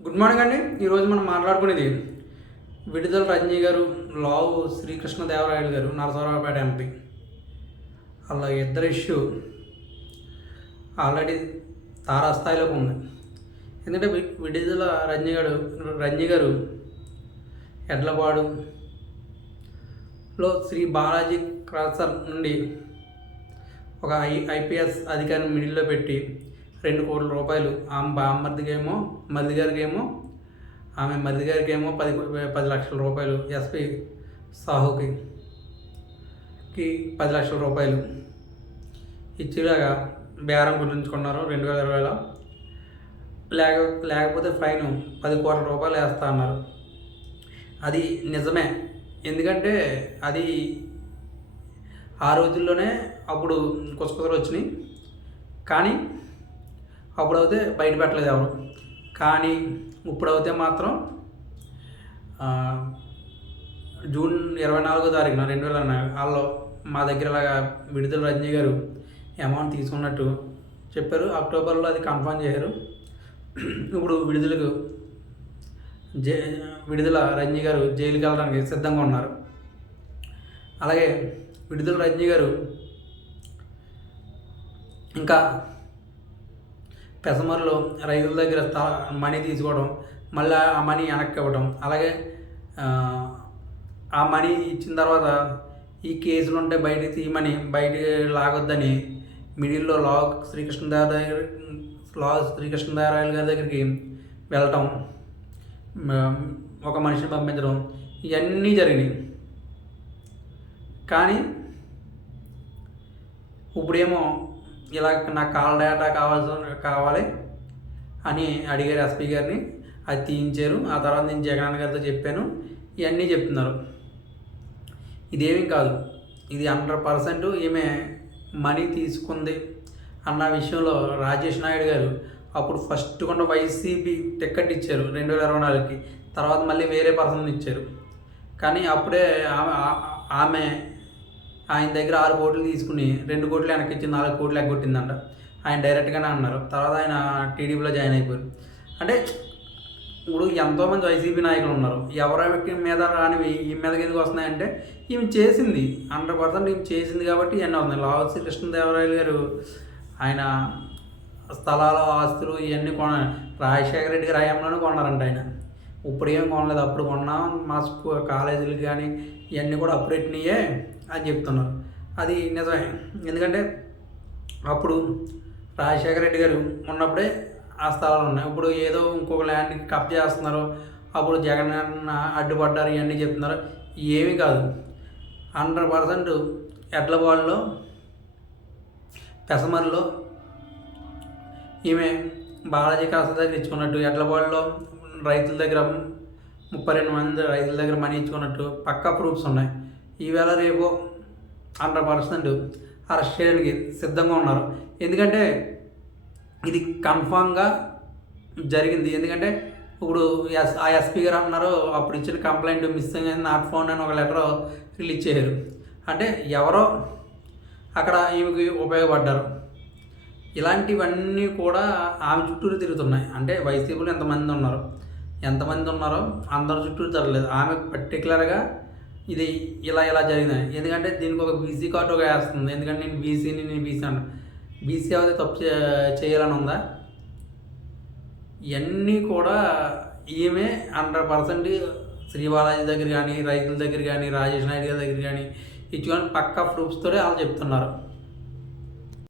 Good morning అండి. ఈరోజు మనం మాట్లాడుకునేది విడుదల రజనీ గారు, లావు శ్రీకృష్ణదేవరాయలు గారు, నరసరావుపేట ఎంపీ. అలా ఇద్దరు ఇష్యూ ఆల్రెడీ తారాస్థాయిలోకి ఉంది. ఎందుకంటే విడుదల రజనీ గారు ఎడ్లపాడులో శ్రీ బాలాజీ క్రాసర్ నుండి ఒక ఐపీఎస్ అధికారిని మిడిల్లో పెట్టి 2 కోట్ల రూపాయలు ఆమె బామ్మర్దికేమో మరిది గారికేమో 10 లక్షల రూపాయలు, ఎస్పీ సాహుకి 10 లక్షల రూపాయలు ఇచ్చేలాగా బేరం గుర్తుంచుకున్నారు 2020లో. లేకపోతే ఫైన్ 10 కోట్ల రూపాయలు వేస్తా అన్నారు. అది నిజమే. ఎందుకంటే అది ఆ రోజుల్లోనే అప్పుడు కుసకుసలు వచ్చినాయి. కానీ అప్పుడైతే బయట పెట్టలేదు ఎవరు. కానీ ఇప్పుడైతే మాత్రం జూన్ 24వ తారీఖున 2004 వాళ్ళు మా దగ్గర ఇలాగా విడుదల రజనీ గారు అమౌంట్ తీసుకున్నట్టు చెప్పారు. అక్టోబర్లో అది కన్ఫర్మ్ చేశారు. ఇప్పుడు విడుదల రజనీ గారు జైలుకి వెళ్ళడానికి సిద్ధంగా ఉన్నారు. అలాగే విడుదల రజనీ గారు ఇంకా పెసమర్లో రైతుల దగ్గర మనీ తీసుకోవడం, మళ్ళీ ఆ మనీ వెనక్కి ఇవ్వడం, అలాగే ఆ మనీ ఇచ్చిన తర్వాత ఈ కేసులు ఉంటే బయటికి తీయమని బయటికి లాగొద్దని మిడిల్లో శ్రీకృష్ణదేవరాయలు గారి దగ్గరికి వెళ్ళటం, ఒక మనిషిని పంపించడం, ఇవన్నీ జరిగినాయి. కానీ ఇప్పుడేమో ఇలా నాకు కాల్ డేటా కావాలి అని అడిగారు ఎస్పీ గారిని. అది తీయించారు. ఆ తర్వాత నేను జగన్ గారితో చెప్పాను, ఇవన్నీ చెప్తున్నారు. ఇదేమీ కాదు. ఇది 100% ఈమె మనీ తీసుకుంది అన్న విషయంలో రాజేష్ నాయుడు గారు అప్పుడు ఫస్ట్ కొండ వైసీపీ టికెట్ ఇచ్చారు 2024కి. తర్వాత మళ్ళీ వేరే పర్సన్ ఇచ్చారు. కానీ అప్పుడే ఆమె ఆయన దగ్గర 6 కోట్లు తీసుకుని 2 కోట్లు వెనక్కి ఇచ్చి 4 కోట్లు ఎగ్గొట్టిందంట. ఆయన డైరెక్ట్గానే అన్నారు. తర్వాత ఆయన టీడీపీలో జాయిన్ అయిపోయారు. అంటే ఇప్పుడు ఎంతోమంది వైసీపీ నాయకులు ఉన్నారు. ఎవరికి మీద రానివి ఈ మీదకి ఎందుకు వస్తున్నాయంటే ఈమె చేసింది 100% ఈమె చేసింది కాబట్టి ఇవన్నీ వస్తున్నాయి. లావు శ్రీకృష్ణదేవరాయలు గారు ఆయన స్థలాలు, ఆస్తులు ఇవన్నీ రాజశేఖర రెడ్డి గారి హయాంలోనే కొన్నారంట ఆయన. ఇప్పుడు ఏం కొనలేదు. అప్పుడు కొన్నాం. మా కాలేజీలు కానీ ఇవన్నీ కూడా అప్పుడు పెట్టినాయే అని చెప్తున్నారు. అది నిజమే. ఎందుకంటే అప్పుడు రాజశేఖర రెడ్డి గారు ఉన్నప్పుడే ఆ స్థలాలు ఉన్నాయి. ఇప్పుడు ఏదో ఇంకొక ల్యాండ్కి కబ్జా చేస్తున్నారు. అప్పుడు జగన్ అడ్డుపడ్డారు, ఇవన్నీ చెప్తున్నారు. ఏమీ కాదు. 100% ఎడ్లపాడులో పెసమర్లో ఈమె బాలాజీ కాస్త దగ్గర ఇచ్చుకున్నట్టు, ఎడ్లపాడులో రైతుల దగ్గర 32 మంది రైతుల దగ్గర మనీ ఇచ్చుకున్నట్టు పక్కా ప్రూఫ్స్ ఉన్నాయి. ఈవేళ రేపు 100% అరెస్ట్ చేయడానికి సిద్ధంగా ఉన్నారు. ఎందుకంటే ఇది కన్ఫామ్గా జరిగింది. ఎందుకంటే ఇప్పుడు ఆ ఎస్పీ గారు అన్నారు అప్పుడు ఇచ్చిన కంప్లైంట్ మిస్సింగ్ అయింది, నాట్ ఫౌండ్ అని ఒక లెటర్ రిలీజ్ చేశారు. అంటే ఎవరో అక్కడ ఈమెకి ఉపయోగపడ్డారు. ఇలాంటివన్నీ కూడా ఆమె చుట్టూరు తిరుగుతున్నాయి. అంటే వైసీపీలో ఎంతమంది ఉన్నారో అందరి చుట్టూరు జరగలేదు. ఆమె పర్టికులర్గా ఇది ఇలా జరిగిందని. ఎందుకంటే దీనికి ఒక బీసీ కార్డు ఒక వేస్తుంది. ఎందుకంటే నేను బీసీ అన్న బీసీ అయితే తప్పు చేయాలని ఉందా? ఇవన్నీ కూడా ఈమె 100% శ్రీ బాలాజీ దగ్గర కానీ, రైతుల దగ్గర కానీ, రాజేష్ నాయుడు గారి దగ్గర కానీ ఇచ్చుకొని పక్కా ప్రూఫ్స్తోనే వాళ్ళు చెప్తున్నారు.